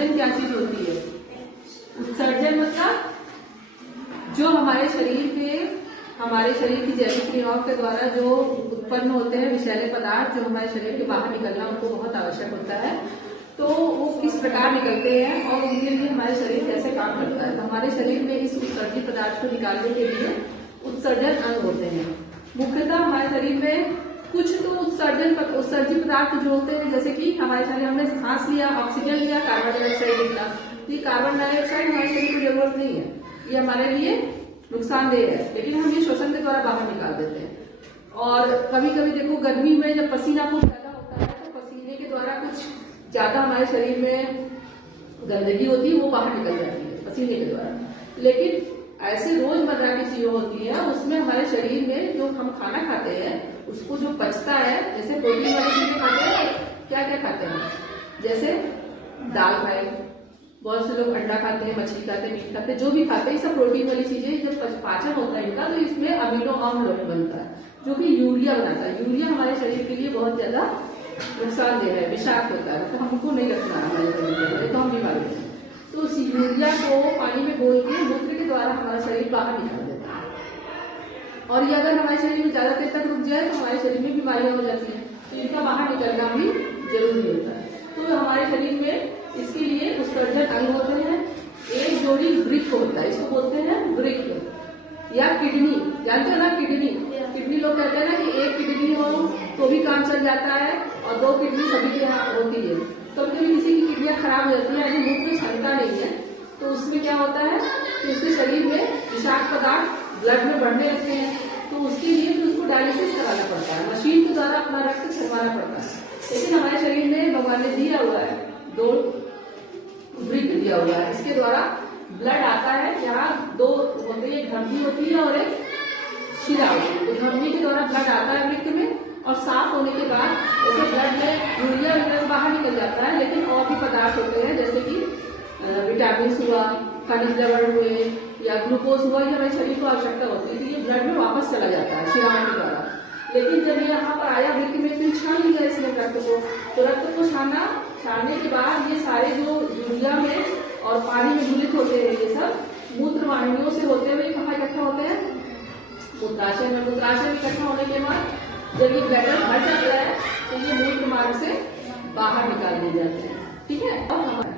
उत्सर्जन क्या चीज होती है? उत्सर्जन मतलब जो हमारे शरीर की जैविक क्रियाओं के द्वारा जो उत्पन्न होते हैं विषैले पदार्थ जो हमारे शरीर के बाहर निकलना उनको बहुत आवश्यक होता है, तो वो किस प्रकार निकलते हैं और उनके लिए हमारे शरीर कैसे काम करता है। तो हमारे शरीर में इस उत्सर्जित पदार्थ को निकालने के लिए उत्सर्जन अंग होते हैं। मुख्यतः हमारे शरीर में कुछ तो उत्सर्जित पदार्थ जो होते हैं, जैसे कि हमारे शरीर हमने सांस लिया, ऑक्सीजन लिया, कार्बन डाइऑक्साइड निकला। तो ये कार्बन डाइऑक्साइड हमारे शरीर को जरूरत नहीं है, ये हमारे लिए नुकसानदेह है, लेकिन हम ये श्वसन के द्वारा बाहर निकाल देते हैं। और कभी कभी देखो गर्मी में जब पसीना बहुत ज्यादा होता है तो पसीने के द्वारा कुछ ज्यादा हमारे शरीर में गंदगी होती है, वो बाहर निकल जाती है पसीने के द्वारा। लेकिन ऐसे रोजमर्रा की चीजें होती है उसमें हमारे शरीर में जो हम खाना खाते हैं उसको जो पचता है, जैसे प्रोटीन वाली चीजें खाते हैं, क्या क्या खाते हैं, जैसे दाल खाए, बहुत से लोग अंडा खाते हैं, मछली खाते हैं, मीट खाते हैं, जो भी खाते हैं सब प्रोटीन वाली चीजें। जब पाचन होता है इनका तो इसमें अमीनो अम्ल बनता है जो कि यूरिया बनाता है। यूरिया हमारे शरीर के लिए बहुत ज्यादा नुकसानदेह है, विषाक्त होता है, तो हमको नहीं रखना हमारे शरीर में, तो हम बीमार होते हैं। तो उस यूरिया को पानी में घोल के मूत्र के द्वारा हमारा शरीर बाहर निकाल देता है। और ये अगर हमारे शरीर में ज्यादा देर तक रुक जाए तो हमारे शरीर में बीमारियां हो जाती हैं, तो इनका बाहर निकलना भी जरूरी होता है। तो हमारे शरीर में इसके लिए उत्सर्जन अंग होते हैं। एक जोड़ी वृक्क होता है, इसको बोलते हैं वृक्क या किडनी। जानते हो ना किडनी लोग कहते हैं ना कि एक किडनी हो तो भी काम चल जाता है और 2 किडनी सभी के यहाँ होती है। कभी कभी किसी की किडनियां खराब हो जाती है, यानी मूत्र क्षमता नहीं है, तो उसमें क्या होता है कि उसके शरीर में विषाक्त पदार्थ ब्लड में बढ़ने लगते हैं, तो उसके लिए तो उसको डायलिसिस कराना पड़ता है, मशीन के द्वारा अपना रक्त छलवाना पड़ता है। लेकिन हमारे शरीर में भगवान ने दिया हुआ है 2 वृक्क दिया हुआ है, इसके द्वारा ब्लड आता है। यहाँ 2 होते हैं, एक धमनी होती है और एक शिरा होती है। तो धमनी के द्वारा ब्लड आता है वृक्क में और साफ होने के बाद जैसे ब्लड में यूरिया वगैरह बाहर निकल जाता है, लेकिन और भी पदार्थ होते हैं जैसे कि विटामिन हुआ, खनिज लवण हुए या ग्लूकोज हुआ, ये हमारे शरीर को आवश्यकता होती है, तो ये ब्लड में वापस चला जाता है शिराओं के द्वारा। लेकिन जब यहाँ पर आया वृक्क में फिर छान लिया इसने रक्त को, तो रक्त को छानने के बाद ये सारे जो यूरिया में और पानी में घुलित होते हैं ये सब मूत्र वाहिनियों से होते हुए कहाँ इकट्ठा होते हैं? मूत्राशय में। मूत्राशय में इकट्ठा होने के बाद जब ये ब्लैडर भर जाता है तो ये मूत्र मार्ग से बाहर निकाल दिए जाते हैं। ठीक है।